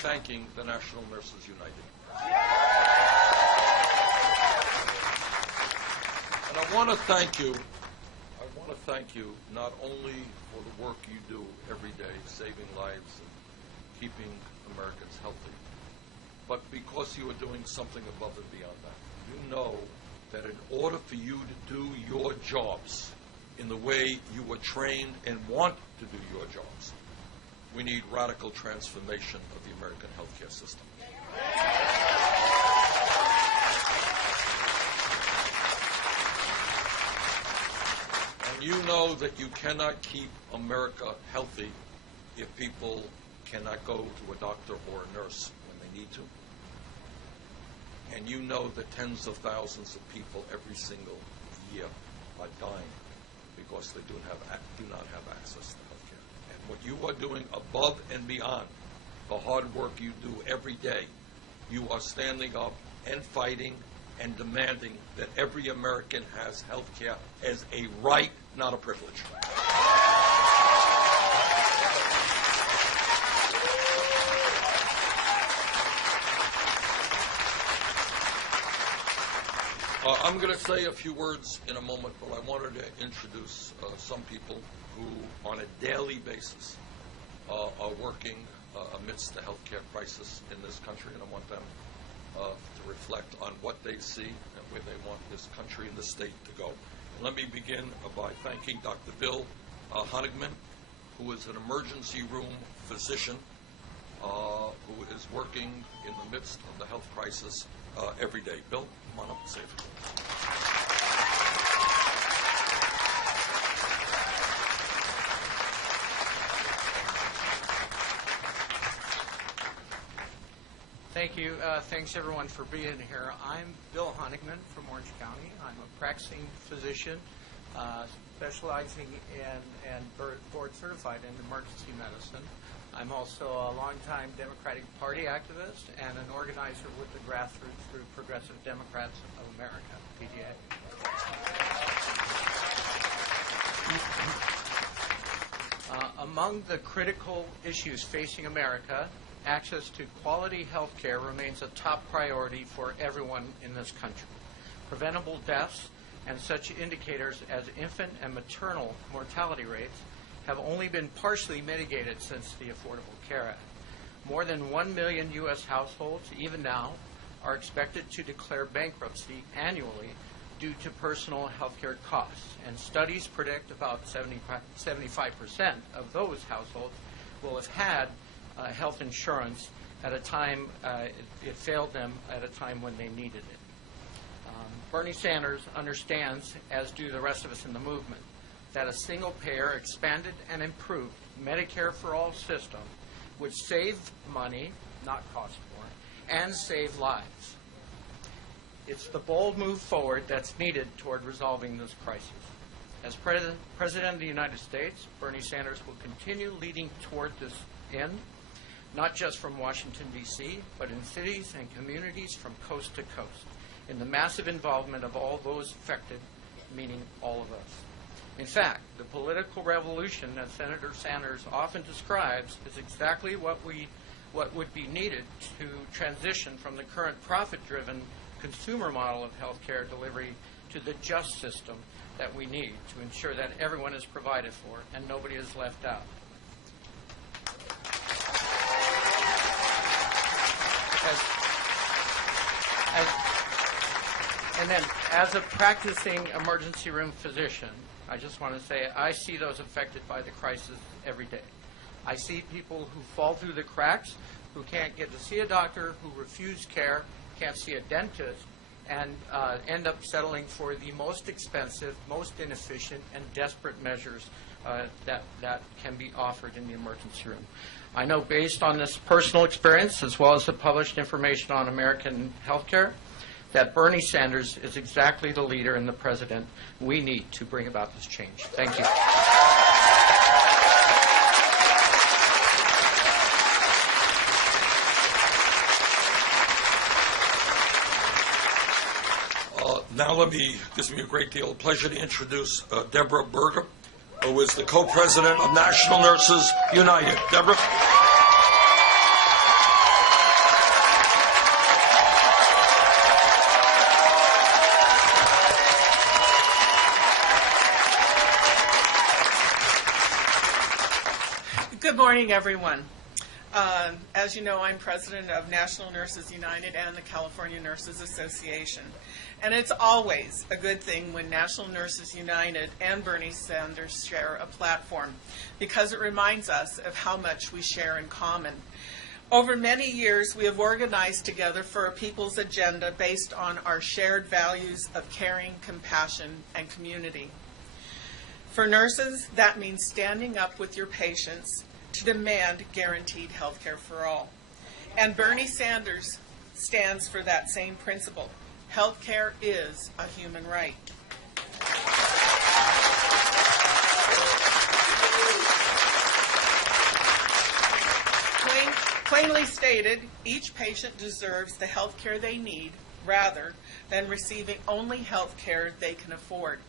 thanking the National Nurses United. And I want to thank you not only for the work you do every day, saving lives and keeping Americans healthy, but because you are doing something above and beyond that. You know that in order for you to do your jobs in the way you were trained and want to do your jobs, we need radical transformation of the American healthcare system. And you know that you cannot keep America healthy if people cannot go to a doctor or a nurse when they need to. And you know that tens of thousands of people every single year are dying because they do not have access to health care. And what you are doing above and beyond the hard work you do every day, you are standing up and fighting and demanding that every American has health care as a right, not a privilege. I'm going to say a few words in a moment, but I wanted to introduce some people who, on a daily basis, are working amidst the healthcare crisis in this country, and I want them to reflect on what they see and where they want this country and the state to go. And let me begin by thanking Dr. Bill Honigman, who is an emergency room physician who is working in the midst of the health crisis every day. Bill, come on up and say a few words. Thank you. Thanks, everyone, for being here. I'm Bill Honigman from Orange County. I'm a practicing physician specializing in and board certified in emergency medicine. I'm also a longtime Democratic Party activist and an organizer with the grassroots group Progressive Democrats of America, PDA. Among the critical issues facing America, access to quality health care remains a top priority for everyone in this country. Preventable deaths and such indicators as infant and maternal mortality rates have only been partially mitigated since the Affordable Care Act. More than 1 million U.S. households, even now, are expected to declare bankruptcy annually due to personal health care costs, and studies predict about 75% of those households will have had health insurance at a time it failed them at a time when they needed it. Bernie Sanders understands, as do the rest of us in the movement, that a single-payer, expanded and improved Medicare for All system would save money, not cost more, and save lives. It's the bold move forward that's needed toward resolving this crisis. As President of the United States, Bernie Sanders will continue leading toward this end, not just from Washington, D.C., but in cities and communities from coast to coast, in the massive involvement of all those affected, meaning all of us. In fact, the political revolution that Senator Sanders often describes is exactly what would be needed to transition from the current profit-driven consumer model of health care delivery to the just system that we need to ensure that everyone is provided for and nobody is left out. And then, as a practicing emergency room physician, I just want to say I see those affected by the crisis every day. I see people who fall through the cracks, who can't get to see a doctor, who refuse care, can't see a dentist, and end up settling for the most expensive, most inefficient, and desperate measures that can be offered in the emergency room. I know, based on this personal experience, as well as the published information on American healthcare, that Bernie Sanders is exactly the leader and the president we need to bring about this change. Thank you. Now gives me a great deal of pleasure to introduce Deborah Berger, who is the co-president of National Nurses United. Deborah? morning, everyone. As you know, I'm president of National Nurses United and the California Nurses Association. And it's always a good thing when National Nurses United and Bernie Sanders share a platform, because it reminds us of how much we share in common. Over many years, we have organized together for a people's agenda based on our shared values of caring, compassion, and community. For nurses, that means standing up with your patients to demand guaranteed health care for all. And Bernie Sanders stands for that same principle. Health care is a human right. Plainly stated, each patient deserves the health care they need rather than receiving only health care they can afford.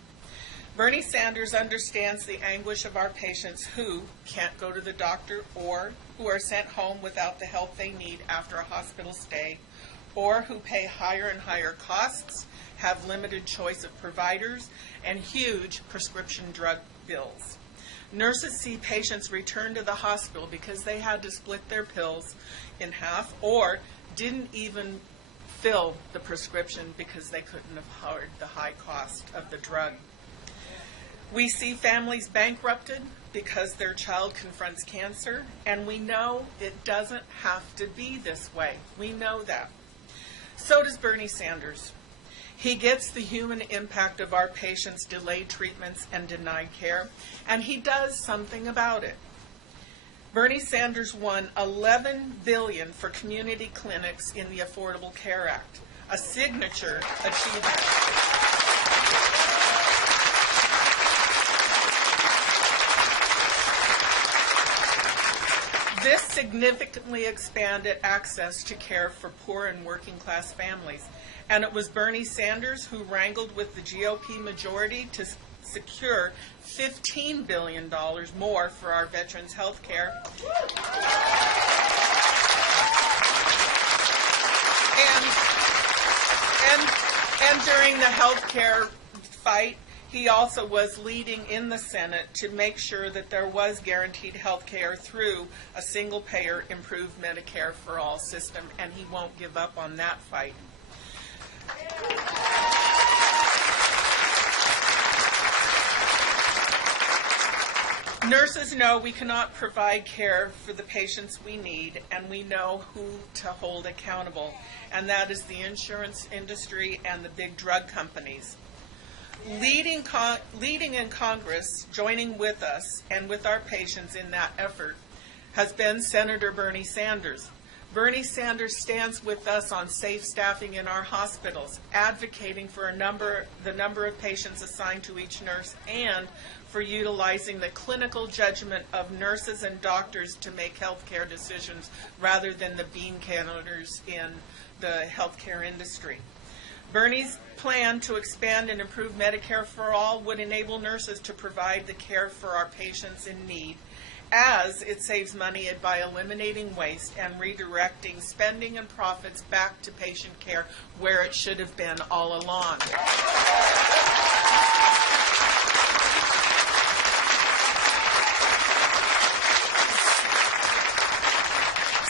Bernie Sanders understands the anguish of our patients who can't go to the doctor or who are sent home without the help they need after a hospital stay, or who pay higher and higher costs, have limited choice of providers, and huge prescription drug bills. Nurses see patients return to the hospital because they had to split their pills in half or didn't even fill the prescription because they couldn't afford the high cost of the drug. We see families bankrupted because their child confronts cancer, and we know it doesn't have to be this way. We know that. So does Bernie Sanders. He gets the human impact of our patients' delayed treatments and denied care, and he does something about it. Bernie Sanders won $11 billion for community clinics in the Affordable Care Act, a signature achievement. This significantly expanded access to care for poor and working class families. And it was Bernie Sanders who wrangled with the GOP majority to secure $15 billion more for our veterans' health care. And during the health care fight, he also was leading in the Senate to make sure that there was guaranteed health care through a single-payer, improved Medicare for all system, and he won't give up on that fight. Nurses know we cannot provide care for the patients we need, and we know who to hold accountable, and that is the insurance industry and the big drug companies. Leading in Congress, joining with us and with our patients in that effort, has been Senator Bernie Sanders. Bernie Sanders stands with us on safe staffing in our hospitals, advocating for the number of patients assigned to each nurse, and for utilizing the clinical judgment of nurses and doctors to make healthcare decisions rather than the bean counters in the healthcare industry. Bernie's plan to expand and improve Medicare for all would enable nurses to provide the care for our patients in need, as it saves money by eliminating waste and redirecting spending and profits back to patient care where it should have been all along.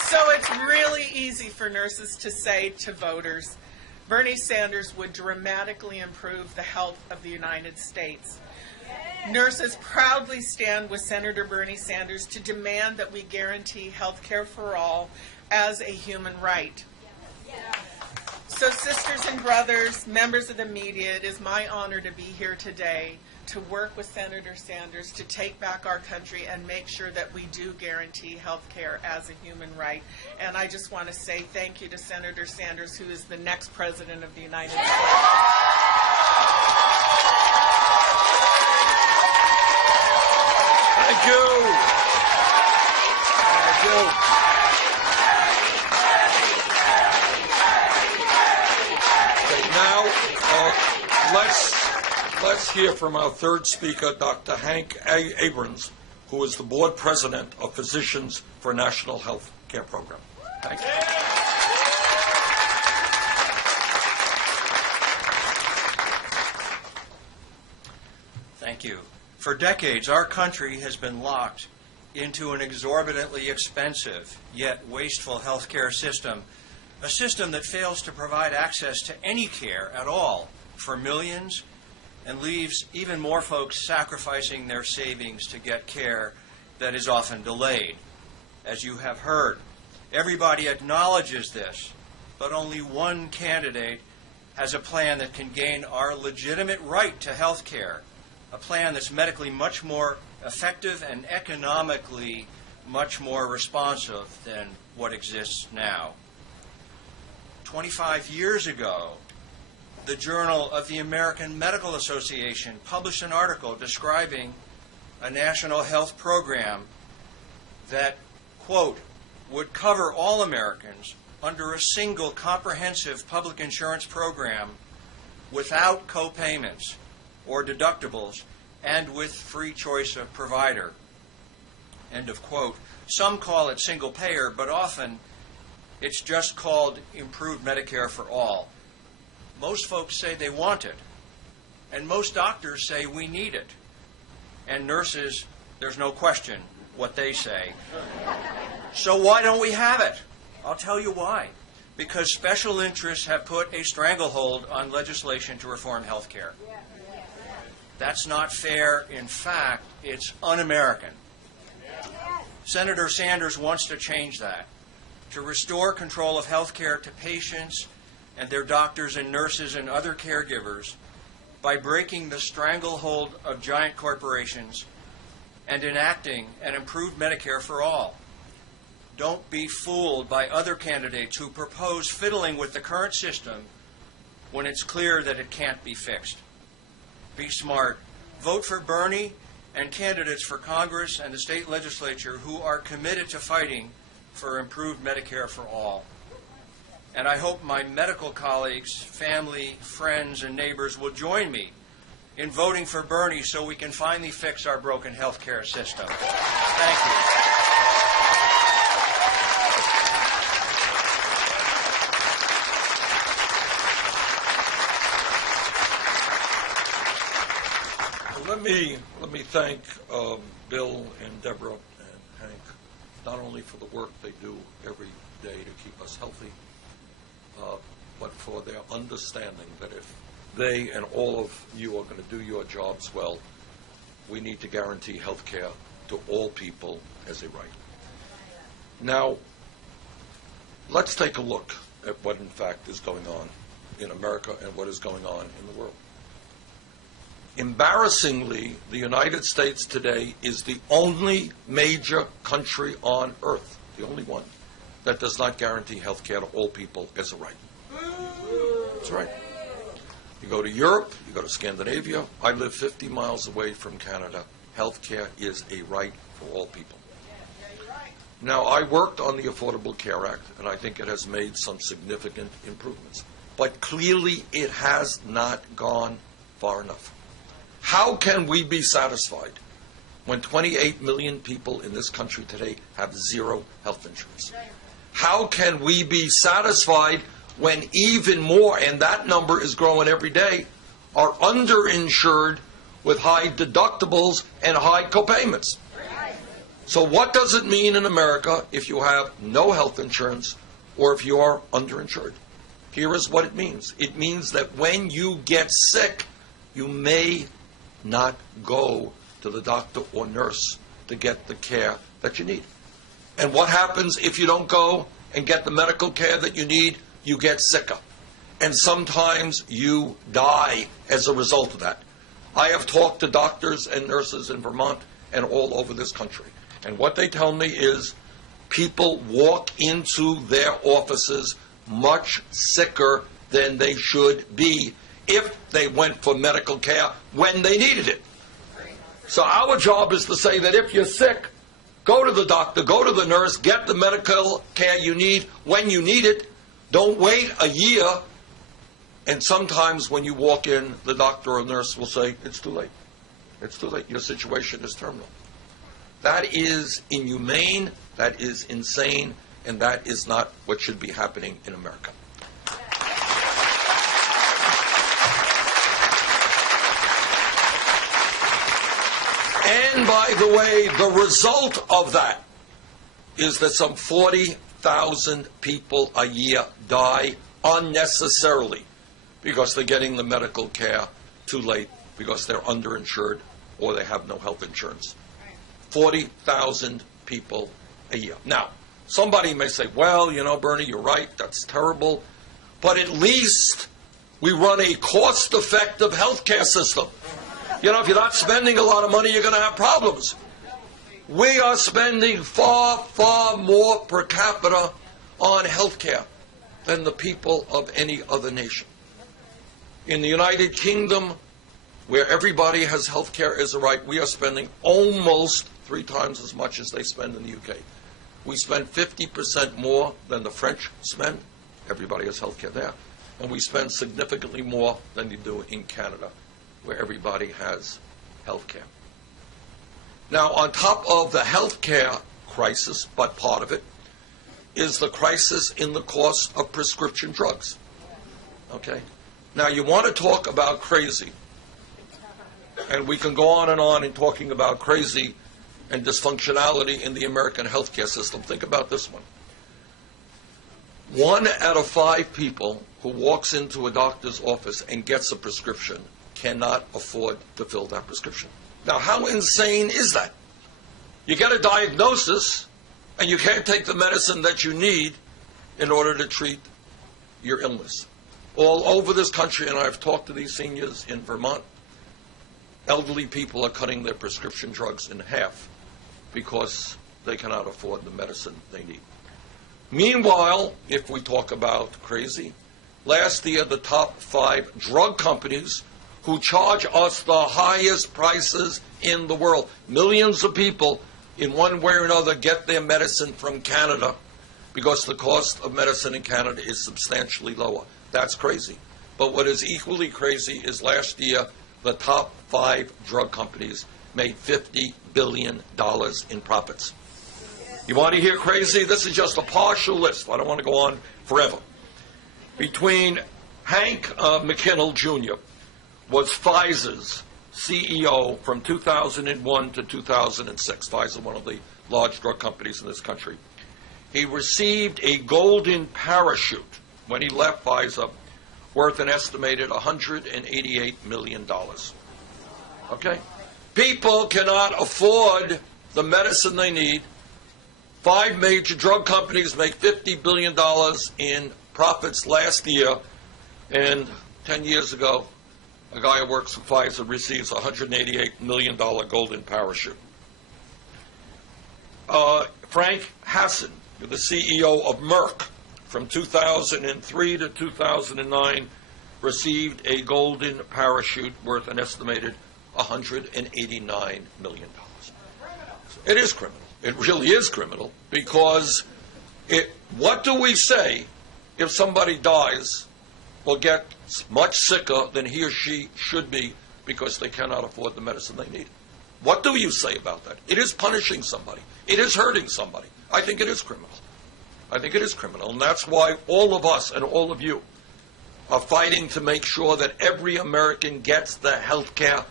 So it's really easy for nurses to say to voters, Bernie Sanders would dramatically improve the health of the United States. Nurses proudly stand with Senator Bernie Sanders to demand that we guarantee health care for all as a human right. So sisters and brothers, members of the media, it is my honor to be here today to work with Senator Sanders to take back our country and make sure that we do guarantee health care as a human right. And I just want to say thank you to Senator Sanders, who is the next President of the United States. Thank you. Thank you. Okay, now let's hear from our third speaker, Dr. Hank Abrams, who is the board president of Physicians for National Health Care Program. Thank you. Thank you. For decades, our country has been locked into an exorbitantly expensive yet wasteful healthcare system, a system that fails to provide access to any care at all for millions and leaves even more folks sacrificing their savings to get care that is often delayed. As you have heard, everybody acknowledges this, but only one candidate has a plan that can gain our legitimate right to health care, a plan that's medically much more effective and economically much more responsive than what exists now. 25 years ago, the Journal of the American Medical Association published an article describing a national health program that, quote, would cover all Americans under a single comprehensive public insurance program without co-payments or deductibles and with free choice of provider, end of quote. Some call it single payer, but often it's just called Improved Medicare for All. Most folks say they want it, and most doctors say we need it. And nurses, there's no question what they say. So why don't we have it? I'll tell you why. Because special interests have put a stranglehold on legislation to reform health care. That's not fair. In fact, it's un-American. Senator Sanders wants to change that, to restore control of health care to patients and their doctors and nurses and other caregivers by breaking the stranglehold of giant corporations and enacting an improved Medicare for all. Don't be fooled by other candidates who propose fiddling with the current system when it's clear that it can't be fixed. Be smart. Vote for Bernie and candidates for Congress and the state legislature who are committed to fighting for improved Medicare for all. And I hope my medical colleagues, family, friends, and neighbors will join me in voting for Bernie so we can finally fix our broken health care system. Thank you. Let me thank Bill and Deborah and Hank, not only for the work they do every day to keep us healthy, but for their understanding that if they and all of you are going to do your jobs well, we need to guarantee health care to all people as a right. Now, let's take a look at what in fact is going on in America and what is going on in the world. Embarrassingly, the United States today is the only major country on earth, the only one, that does not guarantee health care to all people as a right. That's right. You go to Europe, you go to Scandinavia. I live 50 miles away from Canada. Health care is a right for all people. Now, I worked on the Affordable Care Act, and I think it has made some significant improvements. But clearly, it has not gone far enough. How can we be satisfied when 28 million people in this country today have zero health insurance? How can we be satisfied when even more, and that number is growing every day, are underinsured with high deductibles and high copayments? So what does it mean in America if you have no health insurance or if you are underinsured? Here is what it means. It means that when you get sick, you may not go to the doctor or nurse to get the care that you need. And what happens if you don't go and get the medical care that you need? You get sicker. And sometimes you die as a result of that. I have talked to doctors and nurses in Vermont and all over this country. And what they tell me is people walk into their offices much sicker than they should be if they went for medical care when they needed it. So our job is to say that if you're sick, go to the doctor, go to the nurse, get the medical care you need when you need it. Don't wait a year. And sometimes when you walk in, the doctor or nurse will say, it's too late. It's too late. Your situation is terminal. That is inhumane, that is insane, and that is not what should be happening in America. And by the way, the result of that is that some 40,000 people a year die unnecessarily because they're getting the medical care too late because they're underinsured or they have no health insurance. 40,000 people a year. Now, somebody may say, well, you know, Bernie, you're right, that's terrible, but at least we run a cost-effective health care system. You know, if you're not spending a lot of money, you're going to have problems. We are spending far, far more per capita on health care than the people of any other nation. In the United Kingdom, where everybody has health care as a right, we are spending almost 3 times as much as they spend in the UK. We spend 50% more than the French spend. Everybody has health care there. And we spend significantly more than they do in Canada, where everybody has health care. Now, on top of the health care crisis, but part of it, is the crisis in the cost of prescription drugs. Okay? Now, you want to talk about crazy, and we can go on in talking about crazy and dysfunctionality in the American healthcare system. Think about this one. 1 out of 5 people who walks into a doctor's office and gets a prescription cannot afford to fill that prescription. Now, how insane is that? You get a diagnosis, and you can't take the medicine that you need in order to treat your illness. All over this country, and I've talked to these seniors in Vermont, elderly people are cutting their prescription drugs in half because they cannot afford the medicine they need. Meanwhile, if we talk about crazy, last year the top 5 drug companies who charge us the highest prices in the world. Millions of people, in one way or another, get their medicine from Canada because the cost of medicine in Canada is substantially lower. That's crazy. But what is equally crazy is last year, the top 5 drug companies made $50 billion in profits. You want to hear crazy? This is just a partial list. I don't want to go on forever. Between Hank McKinnell Jr. was Pfizer's CEO from 2001 to 2006. Pfizer, one of the large drug companies in this country. He received a golden parachute when he left Pfizer, worth an estimated $188 million. Okay? People cannot afford the medicine they need. 5 major drug companies make $50 billion in profits last year, and 10 years ago, a guy who works for Pfizer receives a $188 million golden parachute. Frank Hassan, the CEO of Merck, from 2003 to 2009, received a golden parachute worth an estimated $189 million. It is criminal. It really is criminal, because what do we say if somebody dies or gets much sicker than he or she should be because they cannot afford the medicine they need? What do you say about that? It is punishing somebody. It is hurting somebody. I think it is criminal. I think it is criminal, and that's why all of us and all of you are fighting to make sure that every American gets the health care,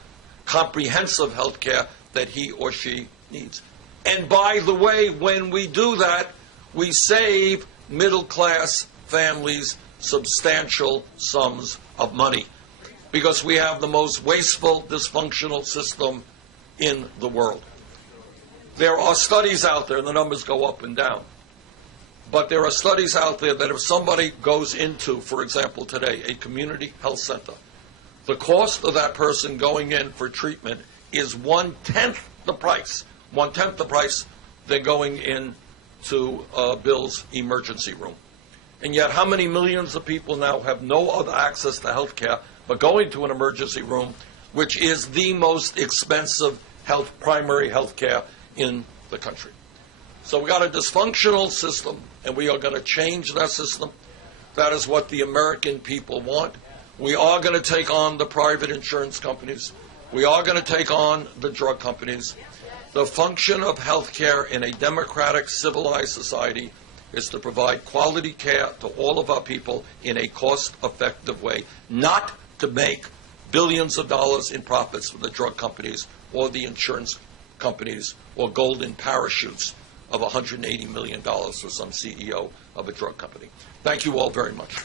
comprehensive health care, that he or she needs. And by the way, when we do that, we save middle-class families substantial sums of money, because we have the most wasteful, dysfunctional system in the world. There are studies out there, and the numbers go up and down, but there are studies out there that if somebody goes into, for example today, a community health center, the cost of that person going in for treatment is 1/10 the price. 1/10 the price than going in to Bill's emergency room. And yet, how many millions of people now have no other access to health care but going to an emergency room, which is the most expensive primary health care in the country? So we got a dysfunctional system, and we are going to change that system. That is what the American people want. We are going to take on the private insurance companies. We are going to take on the drug companies. The function of health care in a democratic, civilized society is to provide quality care to all of our people in a cost-effective way, not to make billions of dollars in profits for the drug companies or the insurance companies or golden parachutes of $180 million for some CEO of a drug company. Thank you all very much.